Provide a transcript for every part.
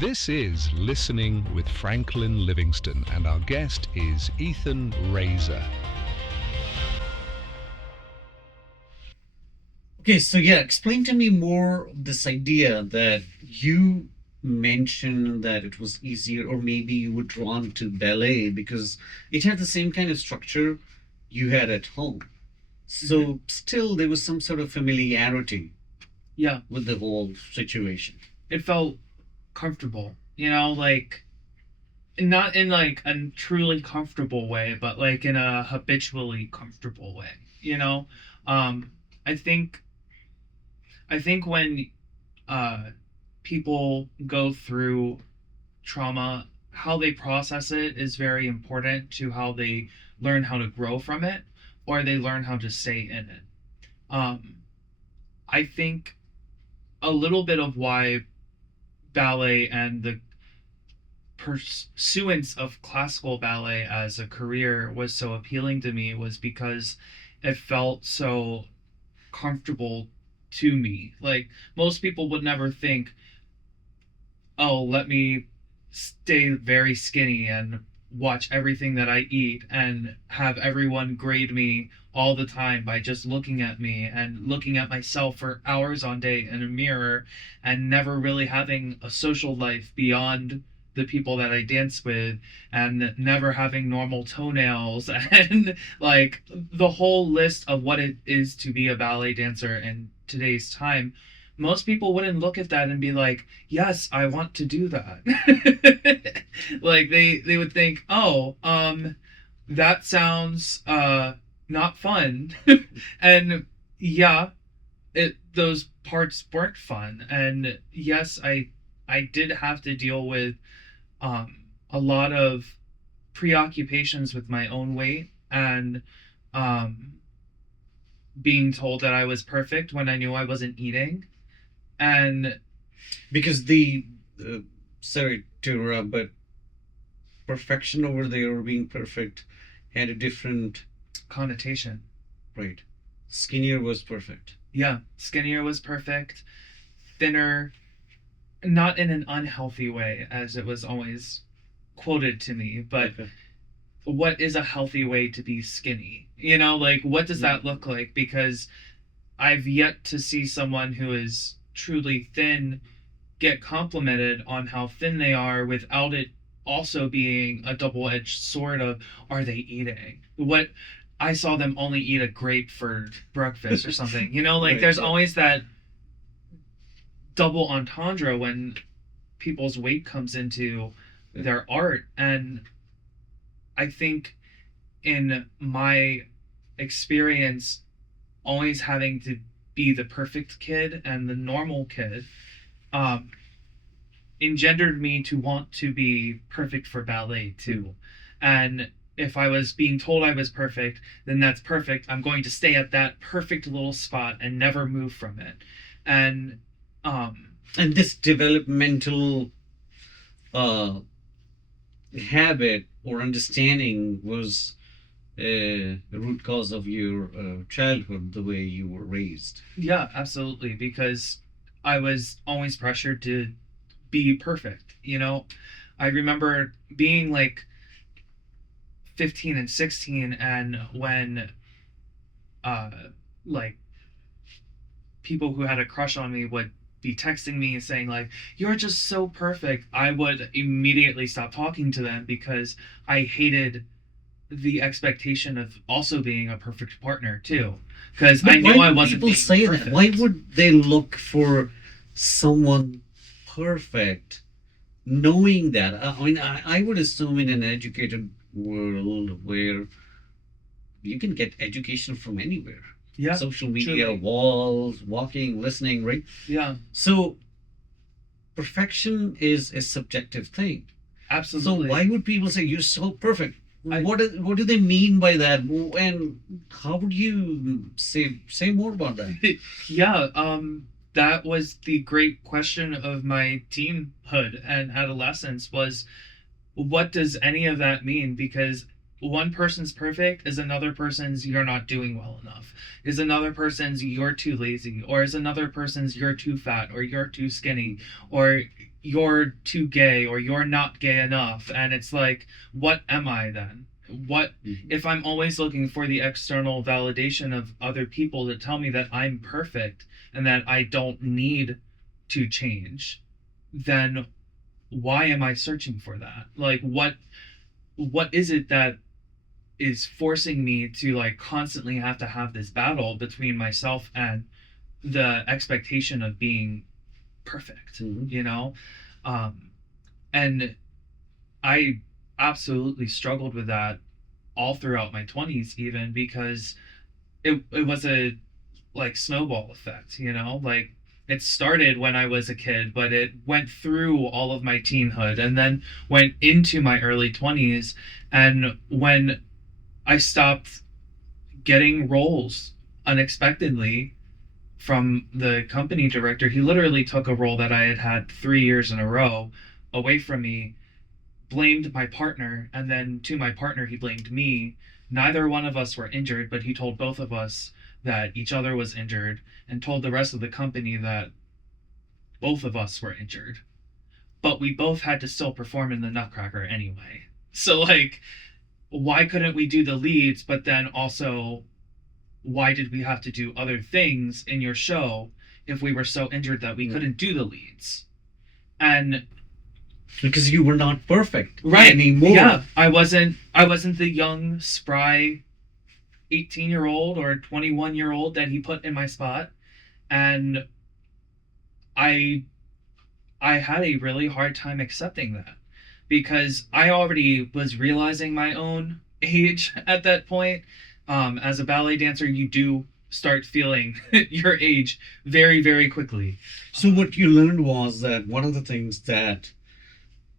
This is Listening with Franklin Livingston, and our guest is Ethan Raysor. Okay, so explain to me more this idea that you mentioned that it was easier, or maybe you were drawn to ballet because it had the same kind of structure you had at home. Mhm. So still there was some sort of familiarity Yeah, with the whole situation. it felt comfortable, like not in like a truly comfortable way, but like in a habitually comfortable way, you know? Um, I think when uh people go through trauma, how they process it is very important to how they learn how to grow from it or they learn how to stay in it. Um, I think a little bit of why ballet and the pursuance of classical ballet as a career was so appealing to me was because it felt so comfortable to me. Like most people would never think, oh, let me stay very skinny and watch everything that I eat and have everyone grade me all the time by just looking at me and looking at myself for hours on day in a mirror and never really having a social life beyond the people that I dance with and never having normal toenails and like the whole list of what it is to be a ballet dancer in today's time. Most people wouldn't look at that and be like, yes, I want to do that. Like they would think, oh, that sounds not fun. And yeah, it those parts weren't fun. And yes, I did have to deal with a lot of preoccupations with my own weight and um being told that I was perfect when I knew I wasn't eating. And Because the, sorry to interrupt, but perfection over there, or being perfect, had a different, connotation. right? Skinnier was perfect. Yeah, skinnier was perfect, thinner, not in an unhealthy way, as it was always quoted to me, but Okay. what is a healthy way to be skinny? Like what does that look like? Because I've yet to see someone who is truly thin get complimented on how thin they are without it also being a double-edged sword of are they eating? What I saw them only eat a grape for breakfast or something. Like Right, there's yeah. always that double entendre when people's weight comes into their art. And I think in my experience, always having to be the perfect kid and the normal kid, um, engendered me to want to be perfect for ballet too. And if I was being told I was perfect, then that's perfect. I'm going to stay at that perfect little spot and never move from it. And um And this developmental uh, habit or understanding was the root cause of your childhood, the way you were raised. yeah, absolutely, because I was always pressured to be perfect. I remember being like 15 and 16 and when uh like people who had a crush on me would be texting me and saying like you're just so perfect, I would immediately stop talking to them because I hated the expectation of also being a perfect partner too, because I But why knew I would wasn't people being say that? Why perfect. would they look for someone perfect, knowing that? I mean, I would assume in an educated world where you can get education from anywhere, Yeah, social media, truly. walls, walking, listening, right? Yeah, So perfection is a subjective thing. So absolutely. why would people say you're so perfect? I What do they mean by that? And how would you say more about that? yeah, that was the great question of my teenhood and adolescence was what does any of that mean? Because one person's perfect is another person's you're not doing well enough, is another person's you're too lazy, or is another person's you're too fat or you're too skinny, or you're too gay or you're not gay enough. And it's like, what am I then? What if I'm always looking for the external validation of other people to tell me that I'm perfect and that I don't need to change? Then why am I searching for that? Like, what is it that is forcing me to like constantly have to have this battle between myself and the expectation of being perfect, you know? Um, and I absolutely struggled with that all throughout my 20s, even because it was a like snowball effect, you know? Like it started when I was a kid, but it went through all of my teenhood and then went into my early 20s. And when I stopped getting roles unexpectedly from the company director, he literally took a role that I had had 3 years in a row away from me, blamed my partner, and then to my partner, he blamed me. Neither one of us were injured, but he told both of us that each other was injured and told the rest of the company that both of us were injured. But we both had to still perform in the Nutcracker anyway. So, like, why couldn't we do the leads, but then also why did we have to do other things in your show if we were so injured that we couldn't do the leads? And because you were not perfect right anymore. Yeah, I wasn't the young spry 18-year-old or 21-year-old that he put in my spot. And I had a really hard time accepting that because I already was realizing my own age at that point. As a ballet dancer, you do start feeling your age very, very quickly. So what you learned was that one of the things that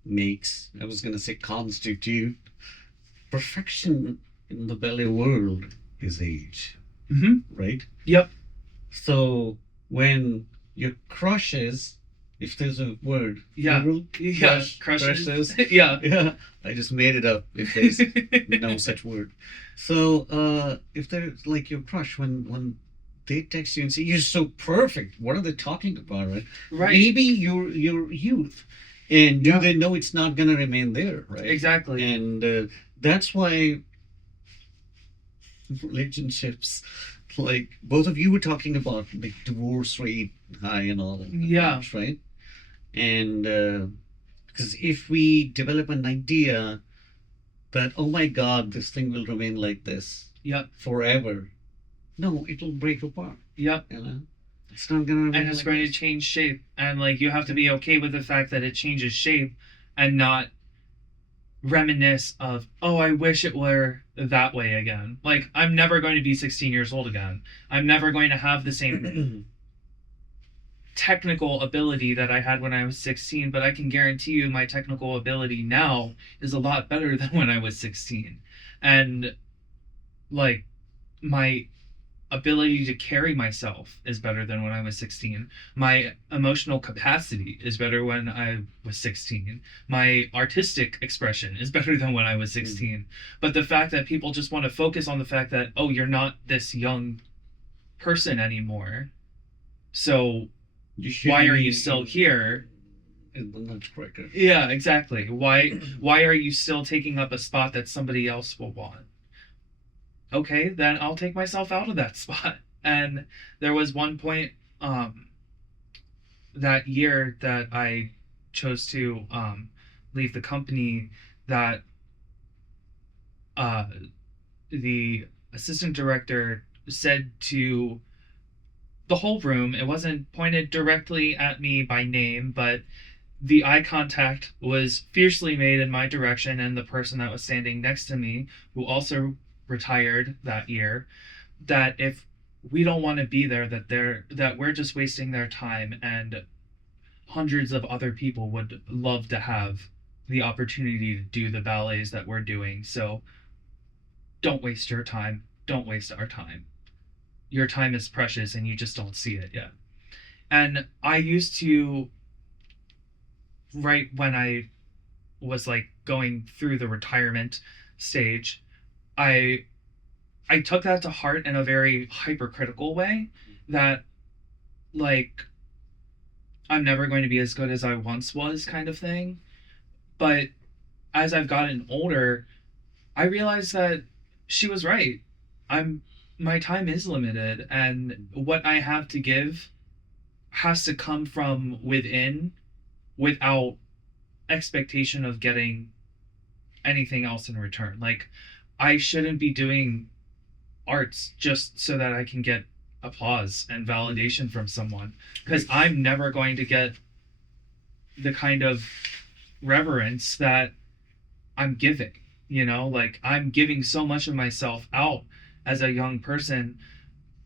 makes, I was going to say constitute, perfection in the ballet world is age. Right? Yep. So when your crushes, if there's a word, Yeah. plural, Yeah. crushes. Yeah. Yeah, I just made it up if there's no such word. So if there's like your crush, when they text you and say you're so perfect, what are they talking about, right? Right. Maybe your youth, and Yeah. they know it's not gonna remain there, right? Exactly. And that's why relationships, like both of you were talking about, like divorce rate high and all that. Yeah. Right. And because if we develop an idea that, oh my God, this thing will remain like this Yep. forever, no, it'll break apart. Yep. You know, it's not gonna remain. And it's like going to this. change shape. And like you have to be okay with the fact that it changes shape and not reminisce of, oh, I wish it were that way again. Like I'm never going to be 16 years old again. I'm never going to have the same technical ability that I had when I was 16, but I can guarantee you my technical ability now is a lot better than when I was 16. And like my ability to carry myself is better than when I was 16. My emotional capacity is better when I was 16. My artistic expression is better than when I was 16. But the fact that people just want to focus on the fact that, oh, you're not this young person anymore, so why are you still here? That's correct. Yeah, exactly. Why are you still taking up a spot that somebody else will want? Okay, then I'll take myself out of that spot. And there was one point that year that I chose to leave the company that the assistant director said to the whole room, it wasn't pointed directly at me by name, but the eye contact was fiercely made in my direction, and the person that was standing next to me, who also retired that year, that if we don't want to be there, that we're just wasting their time, and hundreds of other people would love to have the opportunity to do the ballets that we're doing. So don't waste your time. Don't waste our time. Your time is precious and you just don't see it yet. And I used to, right when I was like going through the retirement stage, I took that to heart in a very hypercritical way, that like I'm never going to be as good as I once was, kind of thing. But as I've gotten older, I realized that she was right. I'm my time is limited, and what I have to give has to come from within without expectation of getting anything else in return. Like, I shouldn't be doing arts just so that I can get applause and validation from someone, because I'm never going to get the kind of reverence that I'm giving. Like, I'm giving so much of myself out as a young person.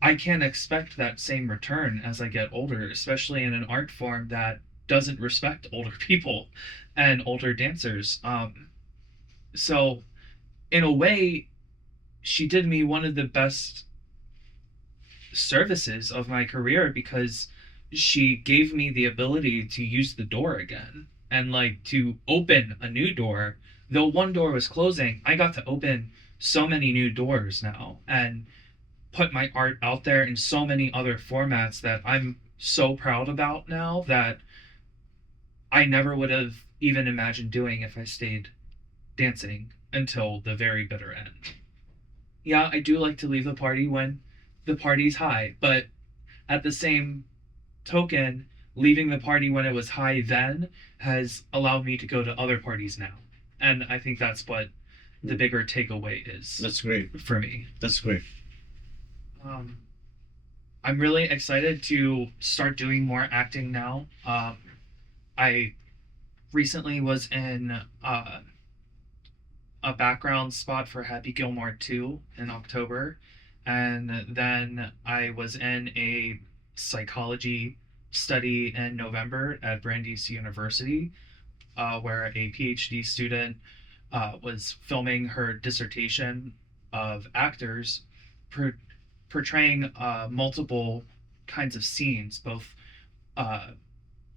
I can't expect that same return as I get older, especially in an art form that doesn't respect older people and older dancers. So, in a way, she did me one of the best services of my career, because she gave me the ability to use the door again and like to open a new door. Though one door was closing, I got to open so many new doors now and put my art out there in so many other formats that I'm so proud about now, that I never would have even imagined doing if I stayed dancing until the very bitter end. Yeah, I do like to leave the party when the party's high, but at the same token, leaving the party when it was high then has allowed me to go to other parties now. And I think that's what the bigger takeaway is That's great. for me. That's great. Um, I'm really excited to start doing more acting now. I recently was in a background spot for Happy Gilmore 2 in October, and then I was in a psychology study in November at Brandeis University, where a PhD student was filming her dissertation of actors portraying multiple kinds of scenes, both uh,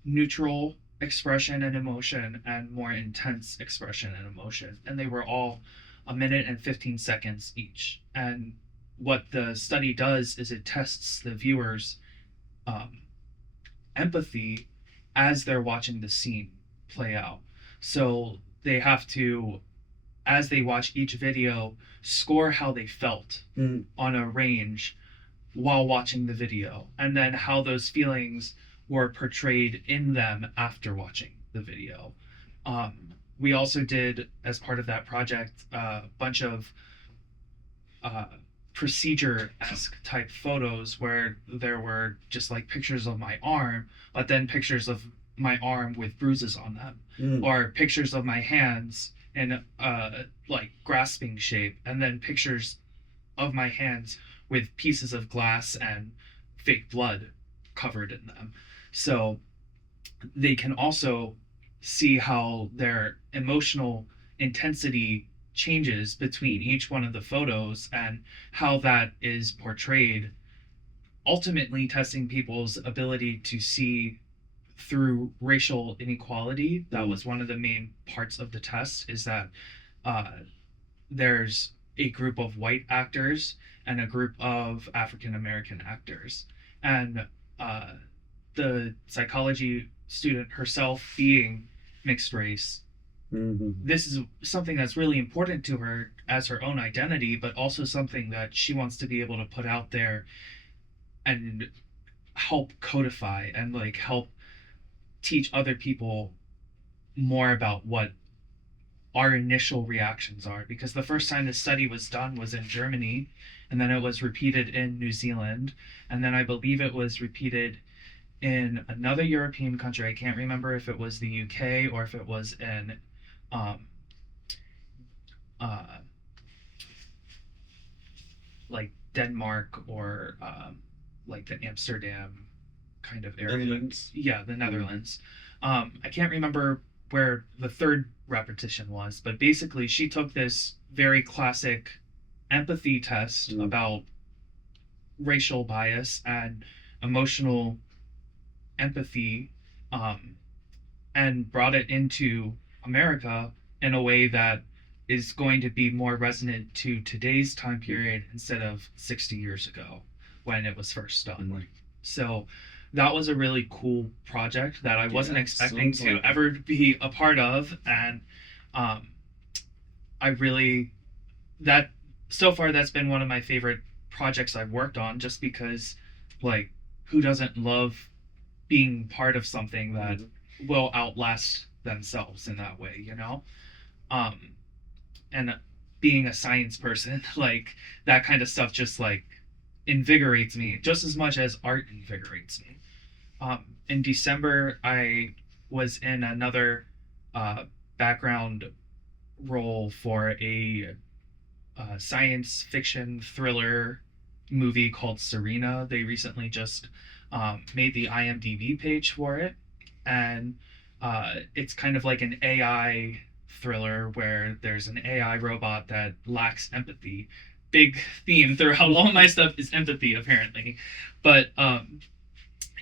neutral expression and emotion and more intense expression and emotion. And they were all a minute and 15 seconds each. And what the study does is it tests the viewer's um, empathy as they're watching the scene play out. So they have to, as they watch each video, score how they felt on a range while watching the video, and then how those feelings were portrayed in them after watching the video. We also did, as part of that project, a bunch of procedure-esque type photos where there were just like pictures of my arm, but then pictures of my arm with bruises on them, or pictures of my hands in like grasping shape, and then pictures of my hands with pieces of glass and fake blood covered in them. So they can also see how their emotional intensity changes between each one of the photos and how that is portrayed, ultimately testing people's ability to see through racial inequality. That was one of the main parts of the test, is that there's a group of white actors and a group of African American actors. And the psychology student herself, being mixed race, this is something that's really important to her as her own identity, but also something that she wants to be able to put out there and help codify and like help teach other people more about what our initial reactions are. Because the first time this study was done was in Germany, and then it was repeated in New Zealand, and then I believe it was repeated in another European country. I can't remember if it was the UK or if it was in like Denmark, or like the Amsterdam kind of area. Netherlands. Yeah, the Netherlands. I can't remember where the third repetition was, but basically she took this very classic empathy test about racial bias and emotional empathy, and brought it into America in a way that is going to be more resonant to today's time period instead of 60 years ago when it was first done. So that was a really cool project that I wasn't Yeah, expecting sounds to like it. ever be a part of. And um, I really, that so far, that's been one of my favorite projects I've worked on, just because, like, who doesn't love being part of something that Mhm. will outlast themselves in that way, you know? Um, and being a science person, like, that kind of stuff just, like, invigorates me just as much as art invigorates me. In December, I was in another uh, background role for a science fiction thriller movie called Serena. They recently just made the IMDb page for it, and it's kind of like an AI thriller where there's an AI robot that lacks empathy. Big theme throughout all my stuff is empathy, apparently, but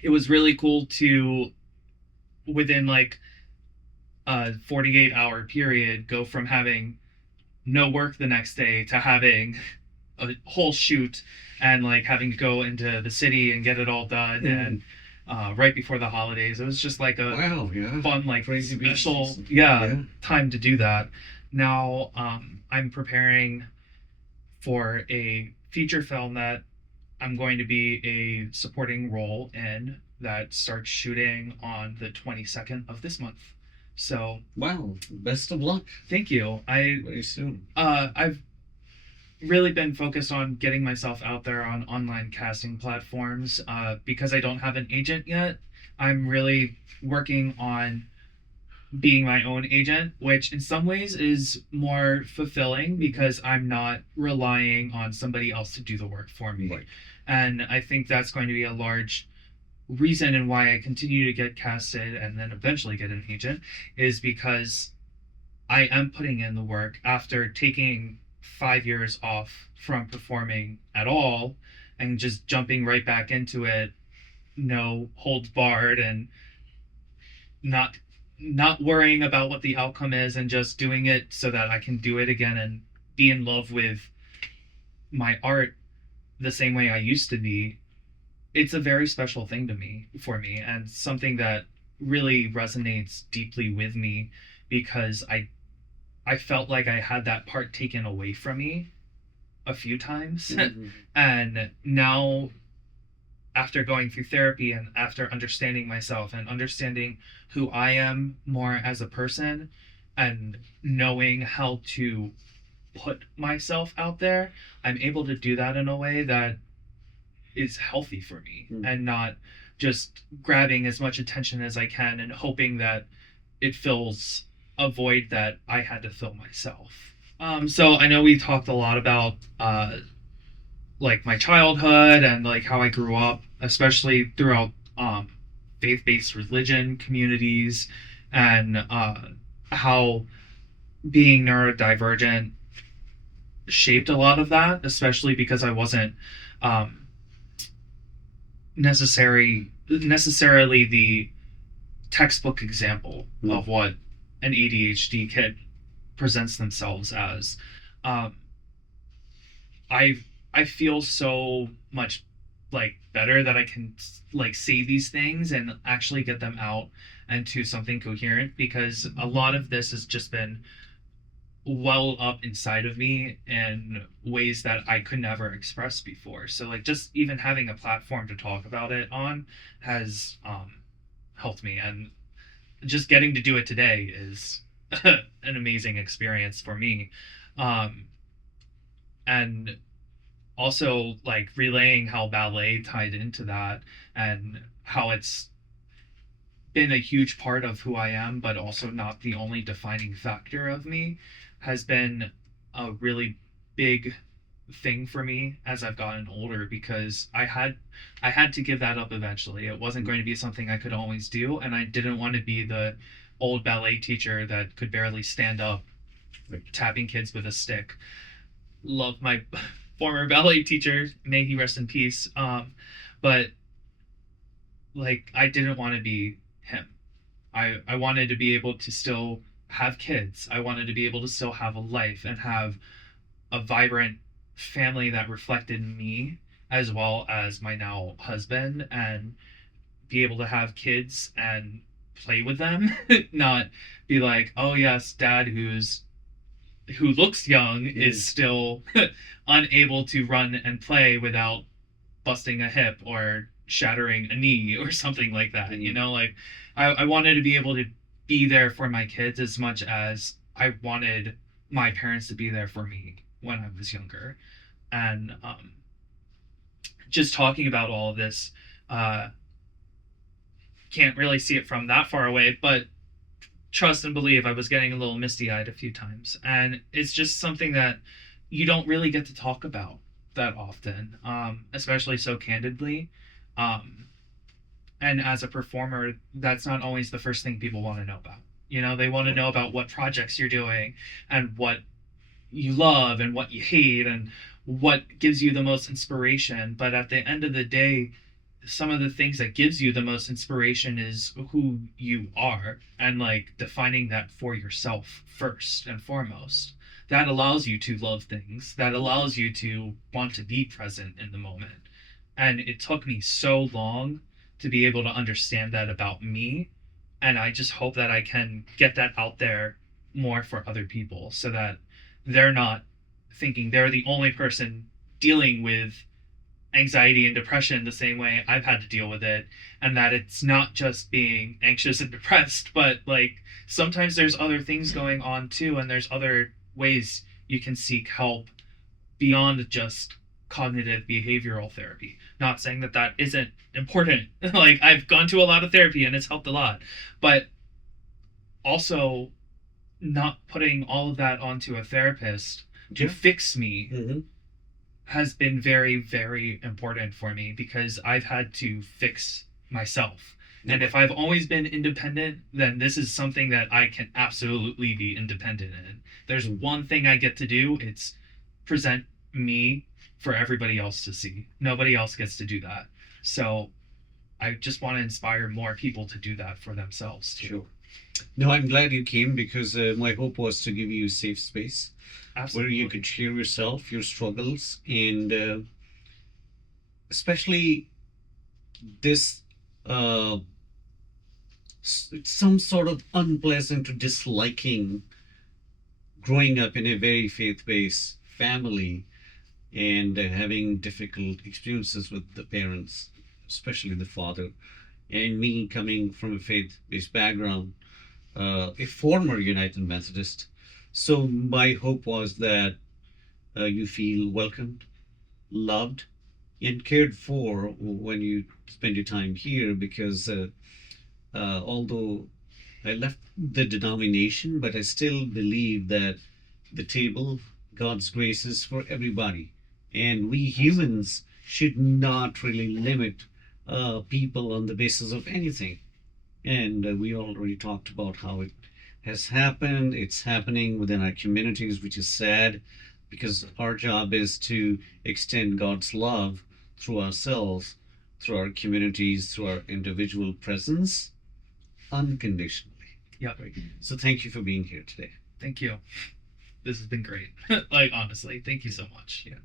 it was really cool to, within like a 48-hour period, go from having no work the next day to having a whole shoot and like having to go into the city and get it all done. And right before the holidays, it was just like a Wow, yeah. fun, like Crazy busy special, season. yeah, Yeah. time to do that. Now I'm preparing for a feature film that I'm going to be a supporting role in, that starts shooting on the 22nd of this month. So Wow. Best of luck. thank you. Very soon. I've really been focused on getting myself out there on online casting platforms, because I don't have an agent yet. I'm really working on being my own agent, which in some ways is more fulfilling because I'm not relying on somebody else to do the work for me. Right. And I think that's going to be a large reason and why I continue to get casted and then eventually get an agent, is because I am putting in the work after taking 5 years off from performing at all and just jumping right back into it, no holds barred, and not not worrying about what the outcome is and just doing it so that I can do it again and be in love with my art the same way I used to be. It's a very special thing to me, for me, and something that really resonates deeply with me, because I felt like I had that part taken away from me a few times. Mhm. And now, after going through therapy and after understanding myself and understanding who I am more as a person and knowing how to put myself out there, I'm able to do that in a way that is healthy for me, Mm. and not just grabbing as much attention as I can and hoping that it fills a void that I had to fill myself. So I know we talked a lot about like my childhood and like how I grew up, especially throughout faith-based religion communities, and how being neurodivergent shaped a lot of that, especially because I wasn't um, necessarily the textbook example Mm. of what an ADHD kid presents themselves as. Um, I I feel so much like better that I can like say these things and actually get them out into something coherent, because a lot of this has just been well up inside of me in ways that I could never express before. So like just even having a platform to talk about it on has helped me, and just getting to do it today is an amazing experience for me. Um and also like relaying how ballet tied into that, and how it's been a huge part of who I am, but also not the only defining factor of me, has been a really big thing for me as I've gotten older, because I had to give that up eventually. It wasn't going to be something I could always do, and I didn't want to be the old ballet teacher that could barely stand up tapping kids with a stick. Love my former ballet teacher, may he rest in peace. But like I didn't want to be him. I wanted to be able to still have kids. I wanted to be able to still have a life and have a vibrant family that reflected me, as well as my now husband, and be able to have kids and play with them, not be like, oh yes, dad who looks young is still unable to run and play without busting a hip or shattering a knee or something like that. You know, like I wanted to be able to be there for my kids as much as I wanted my parents to be there for me when I was younger. And just talking about all of this, uh, can't really see it from that far away, but trust and believe I was getting a little misty eyed a few times. And it's just something that you don't really get to talk about that often, especially so candidly. Um, and as a performer, that's not always the first thing people want to know about. You know, they want to know about what projects you're doing and what you love and what you hate and what gives you the most inspiration. But at the end of the day, some of the things that gives you the most inspiration is who you are and like defining that for yourself first and foremost. That allows you to love things, that allows you to want to be present in the moment. And it took me so long to be able to understand that about me, and I just hope that I can get that out there more for other people so that they're not thinking they're the only person dealing with anxiety and depression the same way I've had to deal with it, and that it's not just being anxious and depressed, but like sometimes there's other things going on too, and there's other ways you can seek help beyond just cognitive behavioral therapy. Not saying that that isn't important. Like I've gone to a lot of therapy and it's helped a lot, but also not putting all of that onto a therapist to fix me has been very, very important for me because I've had to fix myself. And if I've always been independent, then this is something that I can absolutely be independent in. There's one thing I get to do, it's present me for everybody else to see. Nobody else gets to do that. So I just want to inspire more people to do that for themselves too. Sure. No, I'm glad you came because my hope was to give you a safe space Absolutely. where you could share yourself, your struggles, and especially this some sort of unpleasant or disliking growing up in a very faith-based family and having difficult experiences with the parents, especially the father, and me coming from a faith-based background, a former United Methodist. So my hope was that you feel welcomed, loved, and cared for when you spend your time here because although I left the denomination, but I still believe that the table, God's grace is for everybody. And we humans should not really limit people on the basis of anything. And we already talked about how it has happened. It's happening within our communities, which is sad because our job is to extend God's love through ourselves, through our communities, through our individual presence, unconditionally. Yeah. So thank you for being here today. Thank you. This has been great. Like honestly, thank you so much. Yeah.